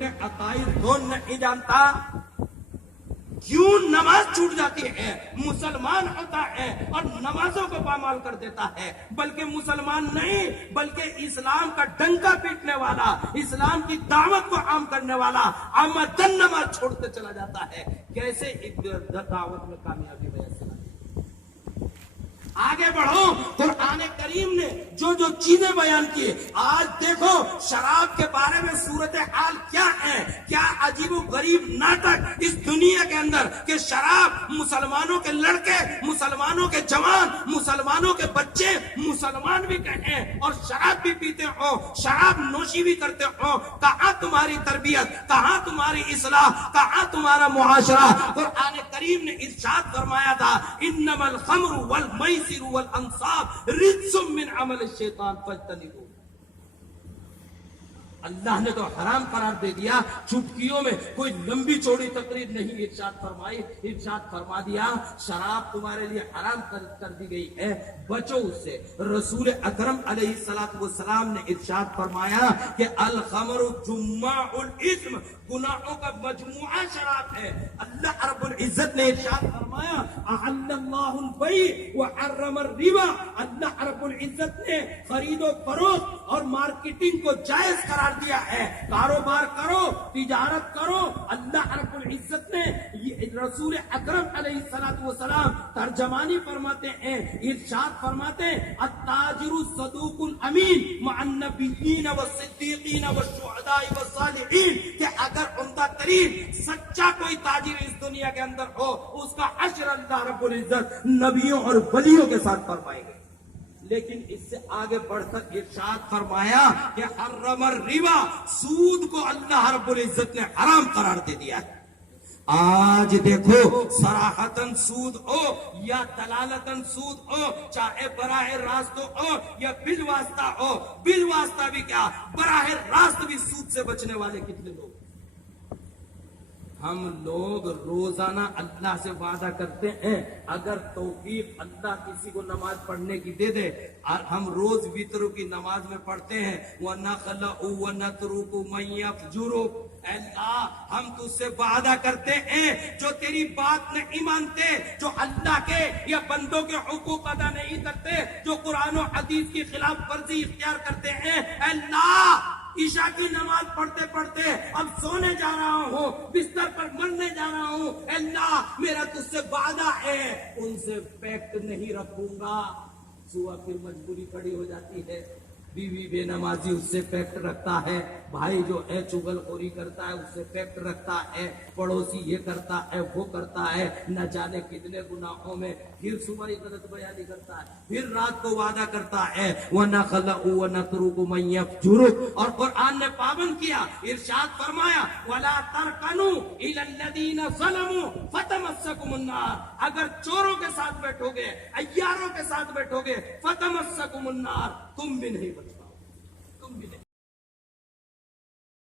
عقائد کون نہیں جانتا؟ کیوں نماز چھوٹ جاتی ہے؟ مسلمان ہوتا ہے اور نمازوں کو پامال کر دیتا ہے، بلکہ مسلمان نہیں بلکہ اسلام کا ڈنکا پیٹنے والا، اسلام کی دعوت کو عام کرنے والا عمدن نماز چھوڑتے چلا جاتا ہے۔ کیسے دعوت میں کامیابی میسر؟ آگے بڑھو، قرآن کریم نے جو جو چیزیں بیان کی، آج دیکھو شراب کے بارے میں صورتحال کیا ہے، کیا عجیب و غریب ناٹک اس دنیا کے اندر کہ شراب مسلمانوں کے لڑکے، مسلمانوں کے جوان، مسلمانوں کے بچے، مسلمان بھی کہیں اور شراب بھی پیتے ہو، شراب نوشی بھی کرتے ہو۔ کہاں تمہاری تربیت، کہاں تمہاری اصلاح، کہاں تمہارا معاشرہ؟ قرآن کریم نے ارشاد فرمایا تھا، انما الخمر والمیسر والانصاب رجس من عمل الشیطان فاجتنبوہ۔ اللہ نے تو حرام قرار دے دیا، چٹکیوں میں کوئی لمبی چوڑی تقریر نہیں ارشاد فرمائی، ارشاد فرما دیا شراب تمہارے لیے حرام کر دی گئی ہے، بچو اس سے۔ رسول اکرم علیہ السلام نے ارشاد فرمایا کہ الخمر جماع الاثم، گناہوں کا مجموعہ شراب ہے۔ اللہ رب العزت نے ارشاد فرمایا احل اللہ البیع وحرم الربا، اللہ رب العزت نے خرید و فروخت اور مارکیٹنگ کو جائز قرار دیا ہے۔ کاروبار کرو، تجارت کرو۔ اللہ رب العزت نے رسول اکرم علیہ السلام ترجمانی فرماتے ہیں، ارشاد فرماتے ہیں التاجر الصدوق الامین مع النبیین والصدیقین والشہداء والصالحین، کہ اگر عمدہ ترین سچا کوئی تاجر اس دنیا کے اندر ہو، اس کا حشر اللہ رب العزت نبیوں اور ولیوں کے ساتھ فرمائے گے۔ لیکن اس سے آگے بڑھ کر ارشاد فرمایا کہ حرم الربا، سود کو اللہ رب العزت نے حرام قرار دے دیا ہے۔ آج دیکھو صراحتاً سود ہو یا دلالتاً سود ہو، چاہے براہ راست ہو یا بالواسطہ ہو، بالواسطہ بھی کیا براہ راست بھی سود سے بچنے والے کتنے لوگ؟ ہم لوگ روزانہ اللہ سے وعدہ کرتے ہیں اگر توفیق اللہ کسی کو نماز پڑھنے کی دے دے، ہم روز وتر کی نماز میں پڑھتے ہیں وَنَخْلَعُ وَنَتْرُكُ مَن يَفْجُرُ، اے اللہ ہم تجھ سے وعدہ کرتے ہیں جو تیری بات نہیں مانتے، جو اللہ کے یا بندوں کے حقوق ادا نہیں کرتے، جو قرآن و حدیث کی خلاف ورزی اختیار کرتے ہیں، اے اللہ عشاء کی نماز پڑھتے پڑھتے اب سونے جا رہا ہوں، بستر پر مرنے جا رہا ہوں، اے اللہ میرا تجھ سے وعدہ ہے ان سے پیکٹ نہیں رکھوں گا۔ صبح پھر مجبوری کھڑی ہو جاتی ہے، بیوی بے نمازی اس سے پیکٹ رکھتا ہے، بھائی جو ہے چغل خوری کرتا ہے اس سے پیکٹ رکھتا ہے، پڑوسی یہ کرتا ہے وہ کرتا ہے، نہ جانے کتنے گناہوں میں، پھر صبح ہی غلط بیانی کرتا ہے، پھر رات کو وعدہ کرتا ہے وَنَخْلَعُ وَنَتْرُكُ مَن يَفْجُرُ۔ اور قرآن نے پابند کیا، ارشاد فرمایا وَلَا تَرْكَنُوا إِلَى الَّذِينَ ظَلَمُوا فَتَمَسَّكُمُ النَّارُ، اگر چوروں کے ساتھ بیٹھو گے، عیاروں کے ساتھ بیٹھو گے، فَتَمَسَّكُمُ النَّارُ، تم بھی نہیں بچ پاؤ، تم بھی نہیں۔